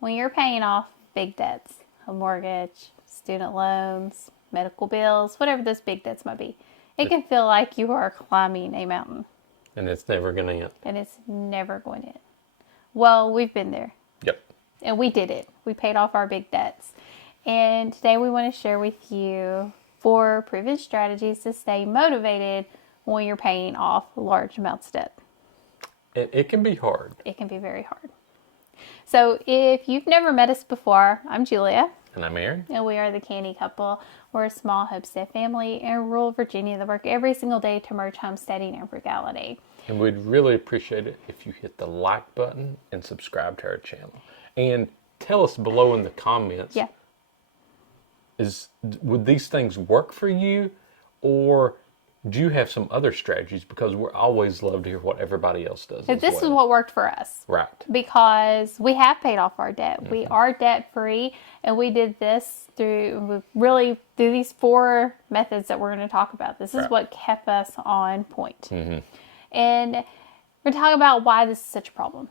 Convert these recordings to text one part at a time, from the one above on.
when you're paying off big debts, a mortgage, student loans, medical bills, whatever those big debts might be, it can feel like you are climbing a mountain. And it's never going to end. And it's never going to end. Well, we've been there. Yep. And we did it. We paid off our big debts. And today we want to share with you 4 proven strategies to stay motivated when you're paying off large amounts of debt. It can be hard. It can be very hard. So if you've never met us before, I'm Julia. And I'm Aaron. And we are the Canny couple. We're a small homestead family in rural Virginia that work every single day to merge homesteading and frugality. And we'd really appreciate it if you hit the like button and subscribe to our channel. And tell us below in the comments, would these things work for you? Or do you have some other strategies? Because we always love to hear what everybody else does. This is what worked for us. Right. Because we have paid off our debt. Mm-hmm. We are debt free. And we did this through these 4 methods that we're going to talk about. This is what kept us on point. Mm-hmm. And we're talking about why this is such a problem.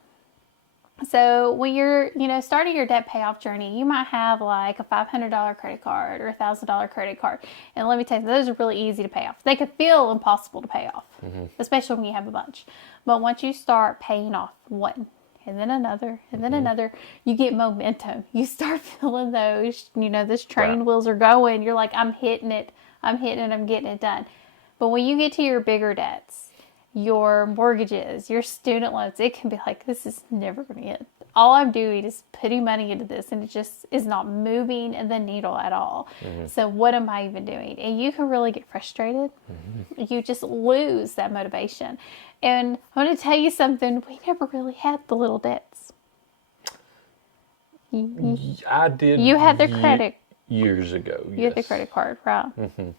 So when you're, starting your debt payoff journey, you might have like a $500 credit card or a $1,000 credit card. And let me tell you, those are really easy to pay off. They could feel impossible to pay off, especially when you have a bunch. But once you start paying off one and then another and then another, you get momentum. You start feeling those, those train wheels are going. You're like, I'm hitting it, I'm getting it done. But when you get to your bigger debts, your mortgages, your student loans, it can be like, this is never going to end. All I'm doing is putting money into this and it just is not moving the needle at all. Mm-hmm. So what am I even doing? And you can really get frustrated. Mm-hmm. You just lose that motivation. And I want to tell you something. We never really had the little debts. I did. You had the credit. Years ago, You had the credit card, right? Mm-hmm.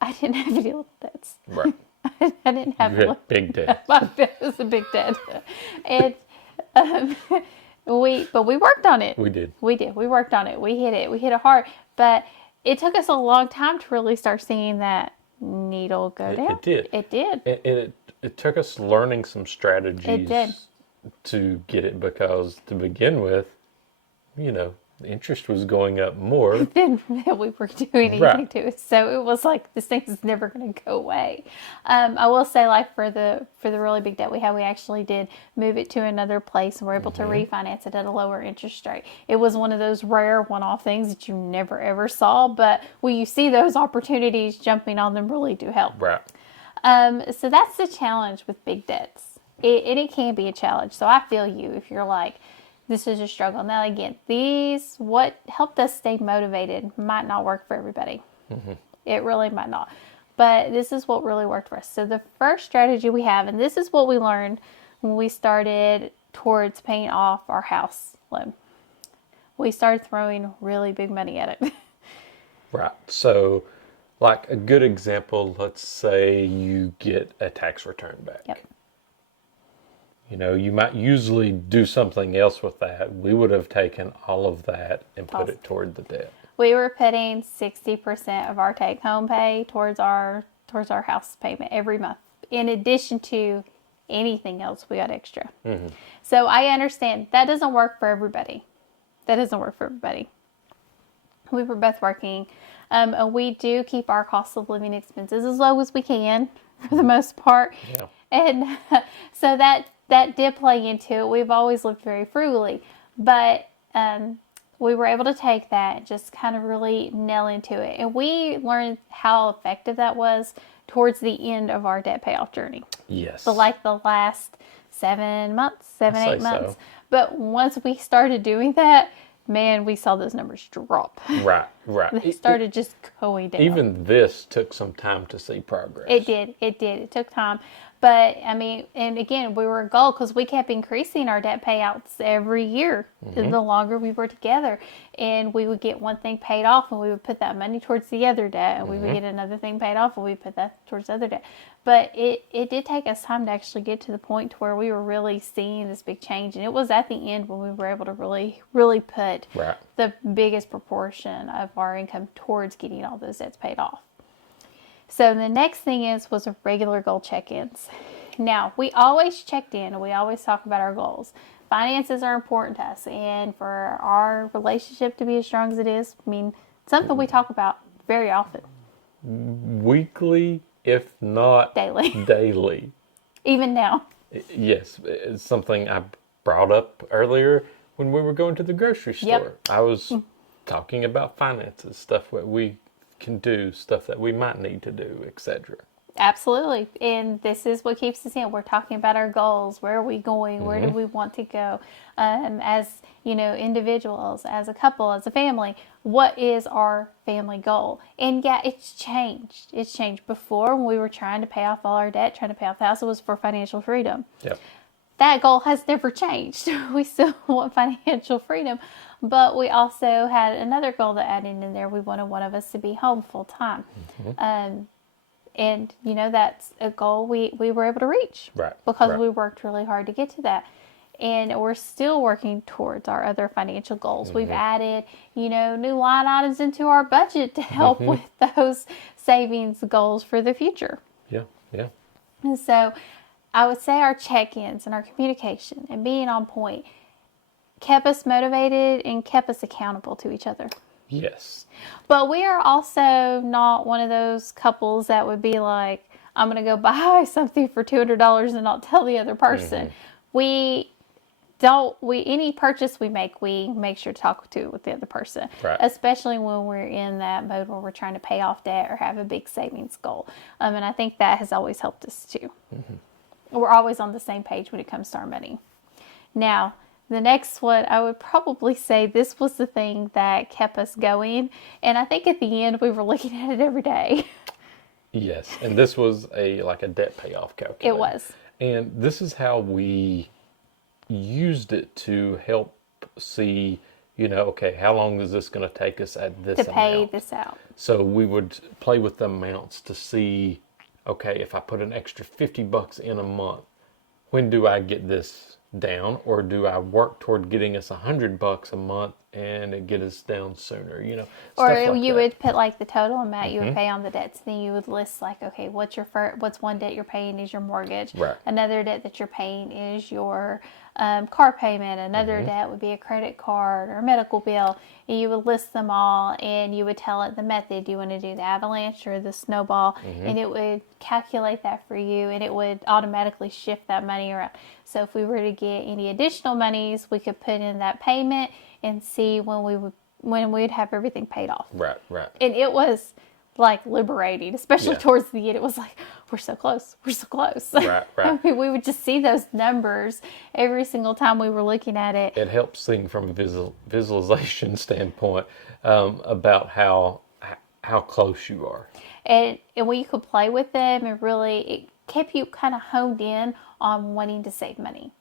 I didn't have any little debts. Right. I didn't have a big debt. It was a big debt, and we worked on it. We did. We worked on it. We hit it. We hit it hard, but it took us a long time to really start seeing that needle go down. It did. It did. It took us learning some strategies to get it, because to begin with, the interest was going up more than we were doing anything to it. So it was like, this thing is never going to go away. I will say, like for the really big debt we had, we actually did move it to another place and were able to refinance it at a lower interest rate. It was one of those rare one-off things that you never ever saw, but when you see those opportunities, jumping on them really do help. Right. So that's the challenge with big debts. It can be a challenge. So I feel you if you're like, this is a struggle. Now, again, what helped us stay motivated might not work for everybody. Mm-hmm. It really might not. But this is what really worked for us. So the first strategy we have, and this is what we learned when we started towards paying off our house loan. We started throwing really big money at it. Right. So, like a good example, let's say you get a tax return back. Yep. You might usually do something else with that. We would have taken all of that and put it toward the debt. We were putting 60% of our take-home pay towards our house payment every month, in addition to anything else we got extra. Mm-hmm. So I understand that doesn't work for everybody. We were both working. We do keep our cost of living expenses as low as we can for the most part. Yeah. And so that did play into it. We've always lived very frugally, but we were able to take that and just kind of really nail into it. And we learned how effective that was towards the end of our debt payoff journey. Yes. So like the last 7 months, 8 months. So. But once we started doing that, man, we saw those numbers drop. Right. They started just going down. Even this took some time to see progress. It did. It took time. But, and again, we were a goal because we kept increasing our debt payouts every year the longer we were together. And we would get one thing paid off and we would put that money towards the other debt. And we would get another thing paid off and we put that towards the other debt. But it did take us time to actually get to the point to where we were really seeing this big change. And it was at the end when we were able to really, really put the biggest proportion of our income towards getting all those debts paid off. So the next thing was a regular goal check-ins. Now, we always checked in and we always talk about our goals. finances are important to us, and for our relationship to be as strong as it is, I mean, something we talk about very often. Weekly, if not Daily. daily. Even now. Yes, it's something I brought up earlier when we were going to the grocery store. Yep. I was talking about finances, stuff that we can do, stuff that we might need to do, etc. Absolutely. And this is what keeps us in. We're talking about our goals. Where are we going? Where do we want to go? As, individuals, as a couple, as a family, what is our family goal? And yeah, it's changed. It's changed. Before, when we were trying to pay off all our debt, trying to pay off the house, it was for financial freedom. Yep. That goal has never changed. We still want financial freedom, but we also had another goal that added in there. We wanted one of us to be home full time. And, that's a goal we were able to reach. Right. Because we worked really hard to get to that. And we're still working towards our other financial goals. We've added, new line items into our budget to help with those savings goals for the future. Yeah, yeah. And so I would say our check-ins and our communication and being on point kept us motivated and kept us accountable to each other. Yes. But we are also not one of those couples that would be like, I'm going to go buy something for $200 and not tell the other person. Any purchase we make sure to talk with the other person. Right. Especially when we're in that mode where we're trying to pay off debt or have a big savings goal. And I think that has always helped us too. We're always on the same page when it comes to our money. Now, the next one, I would probably say this was the thing that kept us going. And I think at the end, we were looking at it every day. Yes. And this was a debt payoff calculator. It was. And this is how we used it to help see, okay, how long is this going to take us at this amount? To pay this out. So we would play with the amounts to see, okay, if I put an extra $50 in a month, when do I get this down, or do I work toward getting us $100 a month and it get us down sooner? Or you would put the total amount you would pay on the debts. Then you would list okay, what's one debt you're paying is your mortgage. Right. Another debt that you're paying is your car payment. Another debt would be a credit card or a medical bill. And you would list them all, and you would tell it the method. You want to do the avalanche or the snowball, and it would calculate that for you, and it would automatically shift that money around. So if we were to get any additional monies, we could put in that payment and see when we'd have everything paid off. Right. And it was liberating, especially towards the end. It was we're so close. We're so close. Right. I mean, we would just see those numbers every single time we were looking at it. It helps think from a visualization standpoint about how close you are. And when you could play with them, it kept you kind of honed in on wanting to save money.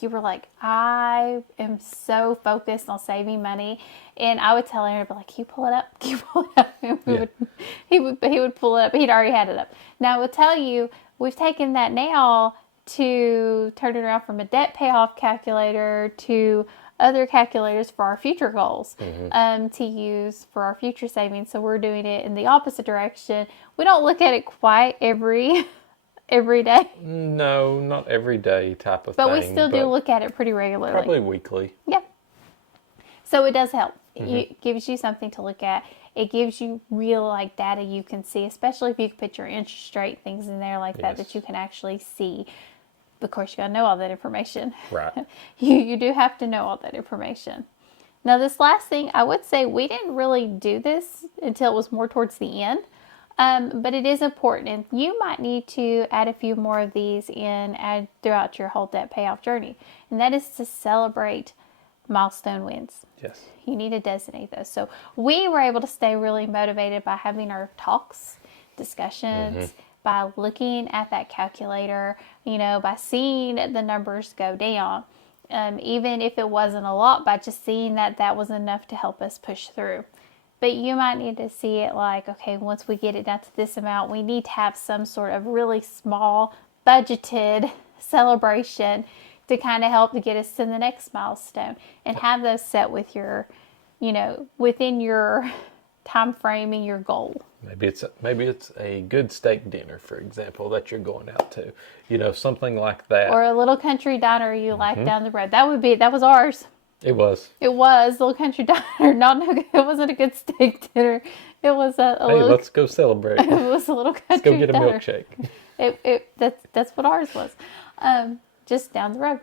You were I am so focused on saving money. And I would tell Aaron, can you pull it up? Can you pull it up? And he would pull it up. He'd already had it up. Now I will tell you, we've taken that now to turn it around from a debt payoff calculator to other calculators for our future goals to use for our future savings. So we're doing it in the opposite direction. We don't look at it quite every day. No, not every day type of thing. But we still do look at it pretty regularly. Probably weekly. Yeah. So it does help. It gives you something to look at. It gives you real data you can see, especially if you can put your interest rate things in there that you can actually see. Of course, you got to know all that information. Right. You do have to know all that information. Now, this last thing, I would say we didn't really do this until it was more towards the end. But it is important, and you might need to add a few more of these throughout your whole debt payoff journey. And that is to celebrate milestone wins. Yes. You need to designate those. So we were able to stay really motivated by having our talks, discussions, by looking at that calculator, by seeing the numbers go down. Even if it wasn't a lot, by just seeing that was enough to help us push through. But you might need to see it okay, once we get it down to this amount, we need to have some sort of really small budgeted celebration to kind of help to get us to the next milestone, and have those set with your, within your time framing your goal. Maybe it's a good steak dinner, for example, that you're going out to. You know, something like that. Or a little country diner you like down the road. That was ours. It was. It was little country diner. It wasn't a good steak dinner. It was Hey, let's go celebrate. It was a little country Let's go get a diner. milkshake. That's what ours was. Just down the road.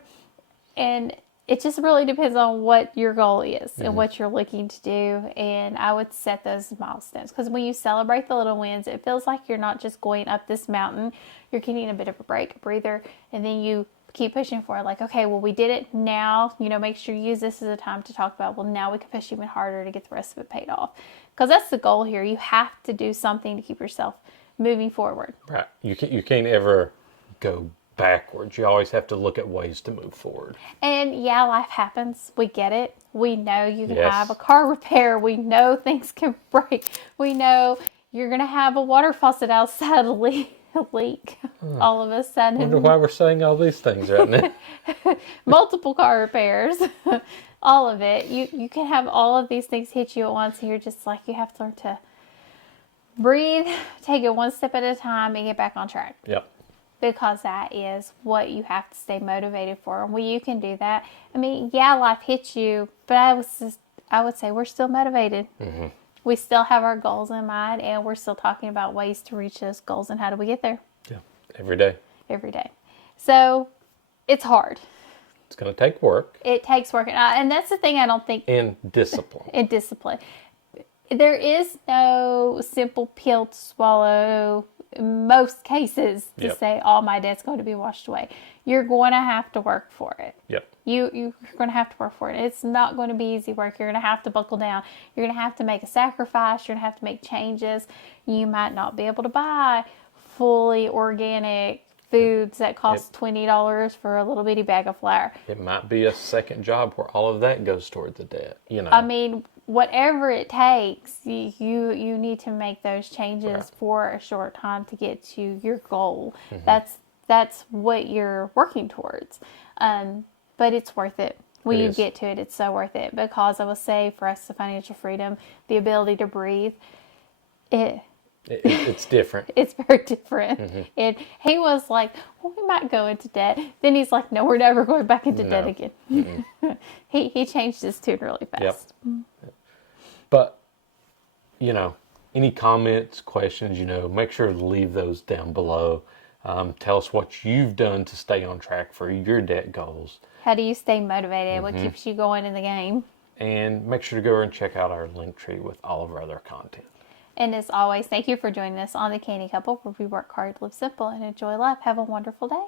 And it just really depends on what your goal is and what you're looking to do. And I would set those milestones, because when you celebrate the little wins, it feels like you're not just going up this mountain. You're getting a bit of a break, a breather, and then you keep pushing forward. Like, okay, well, we did it. Now, make sure you use this as a time to talk about, well, now we can push even harder to get the rest of it paid off. Because that's the goal here. You have to do something to keep yourself moving forward. Right. You can't ever go backwards. You always have to look at ways to move forward. And yeah, life happens. We get it. We know you can have a car repair. We know things can break. We know you're going to have a water faucet outside leak all of a sudden. I wonder why we're saying all these things right now. Multiple car repairs. All of it. You can have all of these things hit you at once, and you're just like, you have to learn to breathe, take it one step at a time, and get back on track. Yep. Because that is what you have to stay motivated for. And when you can do that, I mean, yeah, life hits you, but I would say we're still motivated. Mm-hmm. We still have our goals in mind, and we're still talking about ways to reach those goals and how do we get there. Yeah, every day. Every day. So it's hard. It's going to take work. It takes work. And that's the thing I don't think. And discipline. And discipline. There is no simple pill to swallow in most cases to say, oh, my debt's going to be washed away. You're going to have to work for it. Yep. You're going to have to work for it. It's not going to be easy work. You're going to have to buckle down. You're going to have to make a sacrifice. You're going to have to make changes. You might not be able to buy fully organic foods that cost $20 for a little bitty bag of flour. It might be a second job where all of that goes toward the debt. I mean, whatever it takes, you need to make those changes for a short time to get to your goal. Mm-hmm. That's what you're working towards. But it's worth it. When you get to it, it's so worth it. Because I will say, for us, the financial freedom, the ability to breathe, it's different. It's very different. Mm-hmm. And he was like, well, we might go into debt. Then he's like, no, we're never going back into debt again. Mm-hmm. He changed his tune really fast. Yep. But, any comments, questions, make sure to leave those down below. Tell us what you've done to stay on track for your debt goals. How do you stay motivated? What keeps you going in the game? And make sure to go and check out our link tree with all of our other content. And as always, thank you for joining us on the Canny Couple, where we work hard, live simple, and enjoy life. Have a wonderful day.